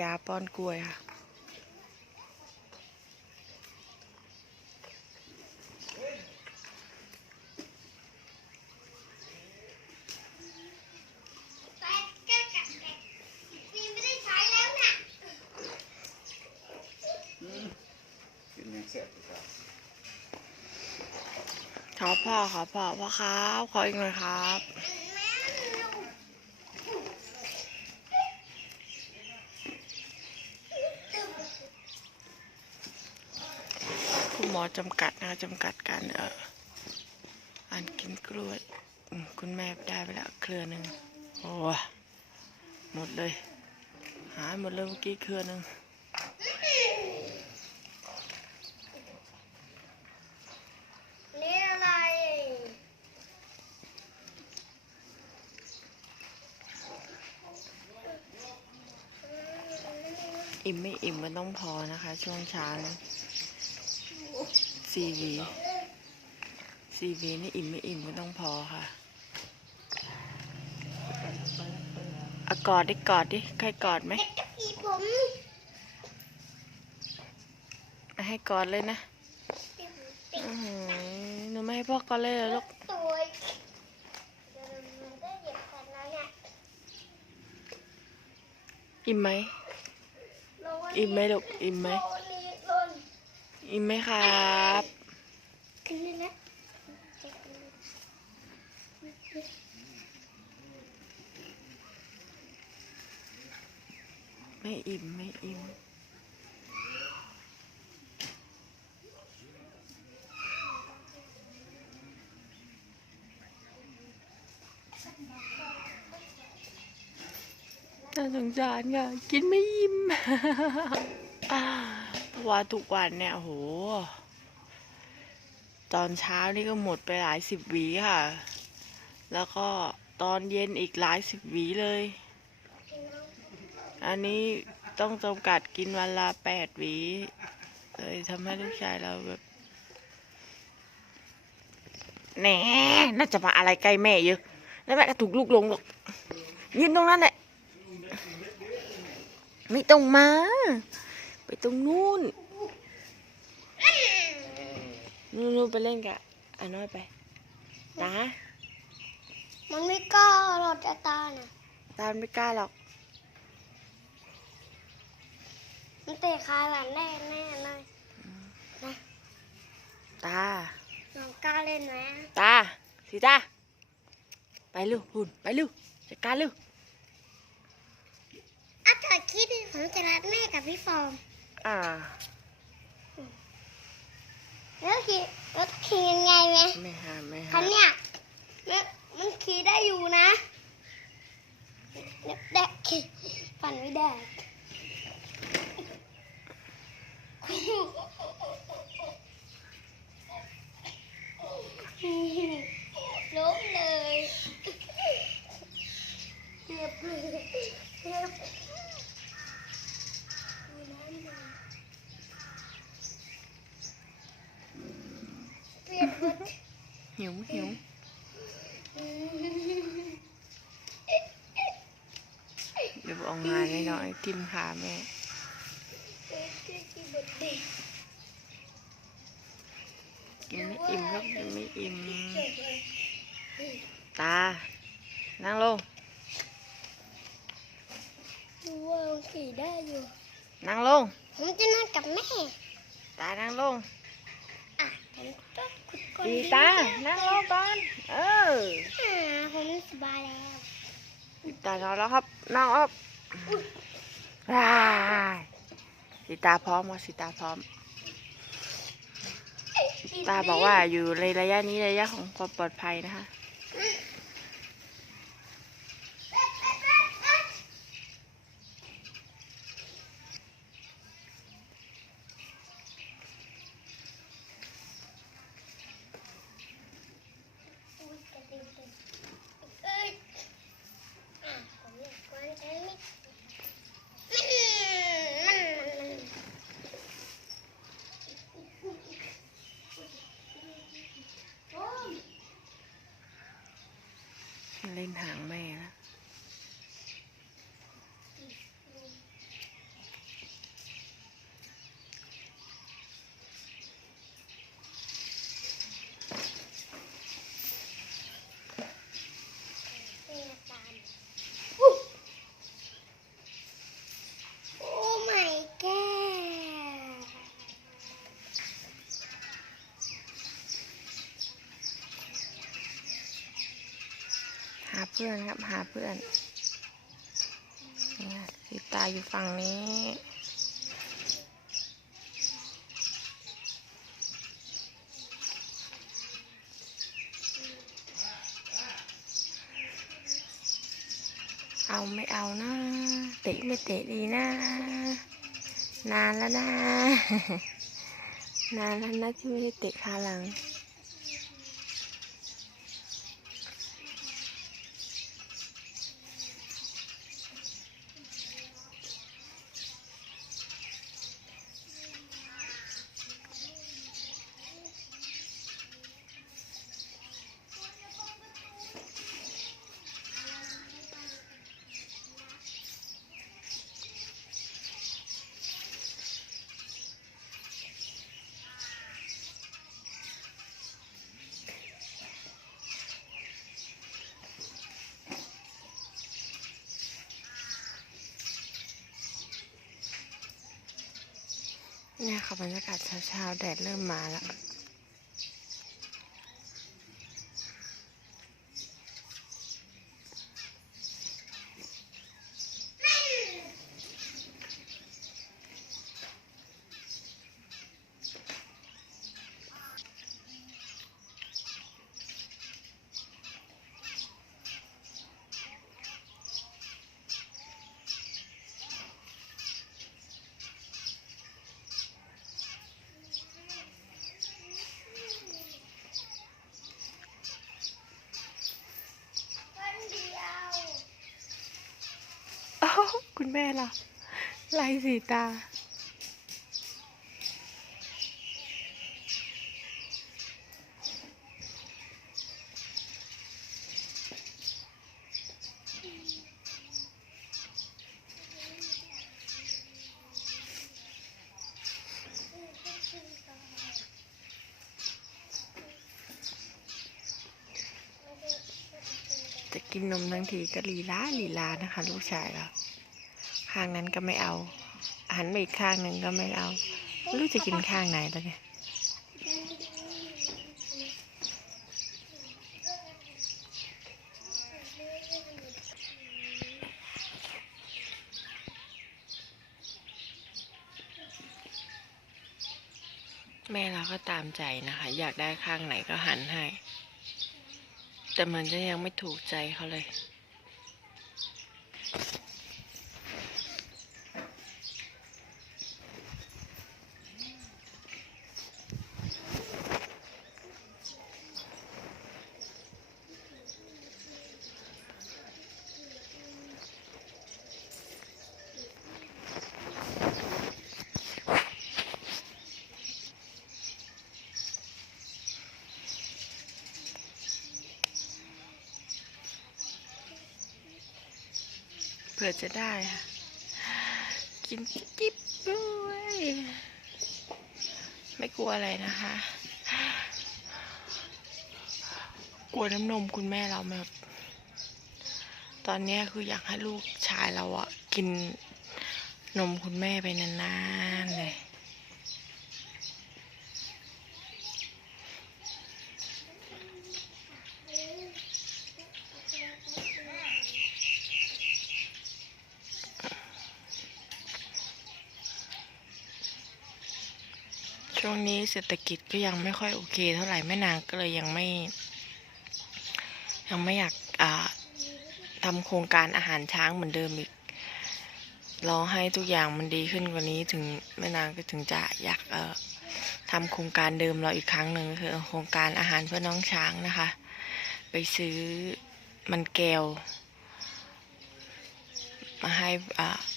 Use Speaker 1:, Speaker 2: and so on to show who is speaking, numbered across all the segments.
Speaker 1: ยาป้อนกล้วยค่ะ
Speaker 2: กินยังแสบอยู่ครับ
Speaker 1: ขอพ่อขอพ่อพ่อครับ ขออีกหน่อยครับ คุณห มอจำกัดนะคะจำกัดการเอออ่านกินกล้วยอืมคุณแม่ได้ไปแล้วเครือหนึ่งโอ้ยหมดเลย หายหมดเลยเมื่อกี้เครือหนึ่ง
Speaker 3: นี่อะไร
Speaker 1: อิ่มไม่อิ่มมันต้องพอนะคะ ช่วงเช้านะ ซีวีซีวีนี่อิ่มไม่อิ่มมันต้องพอค่ะอะกอดดิกอดดิใครกอดไหมให้กอดเลยนะหนูไม่ให้พ่อกอดเลยเหรอลูกอิ่มไหมอิ่มไหมลูกอิ่มไหม อิ่มไหมครับ
Speaker 3: ขึ้นเลยนะ
Speaker 1: ไม่อิ่ม ไม่อิ่มน่าสงสารค่ะ กินไม่อิ่ม เพราะว่าทุกวันเนี่ยโห ตอนเช้านี่ก็หมดไปหลายสิบวีค่ะ แล้วก็ตอนเย็นอีกหลายสิบวีเลย อันนี้ต้องจำกัดกินวันละแปดวีเลยทำให้ลูกชายเราแบบแหน่น่าจะมาอะไรใกล้แม่เยอะ แล้วแม่ก็ถูกลูกลงหรอก ยืนตรงนั้นแหละ ไม่ต้องมา ไปตรงนู้นนู่นๆไปเล่นกับอาน้อยไปตา
Speaker 3: มันไม่กล้าหรอกจะตาน่ะ
Speaker 1: ตาไม่กล้าหรอก
Speaker 3: มันเตะขาหลังแน่แน่เลย
Speaker 1: ตา
Speaker 3: น้องกล้าเล่นไหม
Speaker 1: ตาสีตาไปลูกหุ่นไปลูกจัดการลูก
Speaker 3: อะเธอคิดดิผมจะรักแม่กับพี่ฟอง
Speaker 1: อ่า
Speaker 3: แล้วขี่แล้วขี่ยังไงไหม
Speaker 1: ไม่หาไม่หา
Speaker 3: คันเนี้ยมันมันขี่ได้อยู่นะเด็กเด็กขี่ปั่นไม่ได้ล้มเลยเจ็บเลยเจ็บดูน้ำดิเปลี่ยนหมด
Speaker 1: หิวหิวเดี๋ยวเอางานให้น้อยทิมขาแม่กินไม่อิ่มครับกินไม่อิ่มตา นั่งลง
Speaker 3: ดูว่ามันขี่ได้อยู่
Speaker 1: นั่งลง
Speaker 3: ผมจะนอนกับแม่
Speaker 1: ตา นั่งลง
Speaker 3: อะผมต้องขุดก้น
Speaker 1: ดีตา นั่งลงก่อน เออ
Speaker 3: อ่าผมสบายแล้ว
Speaker 1: ดีตานอนแล้วครับ นั่งครับว้าย สีตาพร้อมว่าสีตาพร้อม ตาบอกว่าอยู่ในระยะนี้ระยะของความปลอดภัยนะคะ
Speaker 3: อุ๊ยกระดิ่งกระดิ่งเอ้ยอะผมอยากกวนใช้มิดมันมันมันโอ้ย
Speaker 1: เพื่อนครับ หาเพื่อนนี่สีตาอยู่ฝั่งนี้ เอาไม่เอานะเตะไม่เตะดีนะ นานแล้วนะ นานแล้วนะที่ไม่ได้เตะขาหลัง เนี่ยค่ะบรรยากาศเช้าๆแดดเริ่มมาแล้ว แม่ล่ะลายสีตา จะกินนมทั้งทีก็ลีลาลีลานะคะ ลูกชายเรา ข้างนั้นก็ไม่เอา หันไปอีกข้างหนึ่งก็ไม่เอาไม่รู้จะกินข้างไหนแล้วเนี่ยแม่เราก็ตามใจนะคะ อยากได้ข้างไหนก็หันให้ แต่เหมือนจะยังไม่ถูกใจเขาเลย เผื่อจะได้ กินกิ๊บด้วยไม่กลัวอะไรนะคะ กลัวน้ำนมคุณแม่เราแบบตอนนี้คืออยากให้ลูกชายเราอะกินนมคุณแม่ไปนานๆเลย ช่วงนี้เศรษฐกิจก็ยังไม่ค่อยโอเคเท่าไหร่แม่นางก็เลยยังไม่ ยังไม่อยากทำโครงการอาหารช้างเหมือนเดิมอีกรอให้ทุกอย่างมันดีขึ้นกว่านี้ถึงแม่นางก็ถึงจะอยากเอ่อทำโครงการเดิมเราอีกครั้งหนึ่งก็คือโครงการอาหารเพื่อน้องช้างนะคะ ไปซื้อมันแก้ว มาให้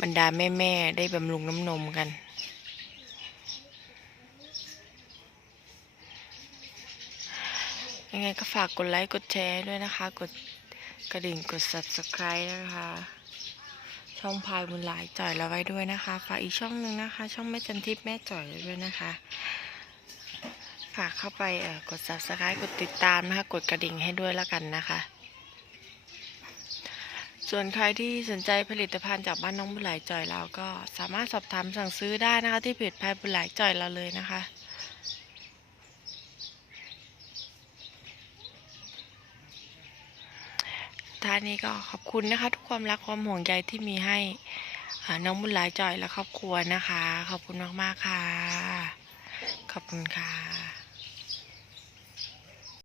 Speaker 1: บรรดาแม่ ๆ ได้บำรุงน้ำนมกัน ยังไงก็ฝากกดไลค์กดแชร์ด้วยนะคะ กดกระดิ่งกด subscribe นะคะ ช่องพายบุญหลายจ่อยเราไว้ด้วยนะคะ ฝากอีกช่องหนึ่งนะคะ ช่องแม่จันทิพย์แม่จ่อยด้วยนะคะ ฝากเข้าไปกด subscribe กดติดตามนะคะ กดกระดิ่งให้ด้วยแล้วกันนะคะ ส่วนใครที่สนใจผลิตภัณฑ์จากบ้านน้องบุญหลายจ่อยเราก็สามารถสอบถามสั่งซื้อได้นะคะ ที่เพจพายบุญหลายจ่อยเราเลยนะคะ ท้ายนี้ก็ขอบคุณนะคะ ทุกความรักความห่วงใยที่มีให้น้องบุญหลายจอยและครอบครัวนะคะ ขอบคุณมากๆค่ะ ขอบคุณค่ะ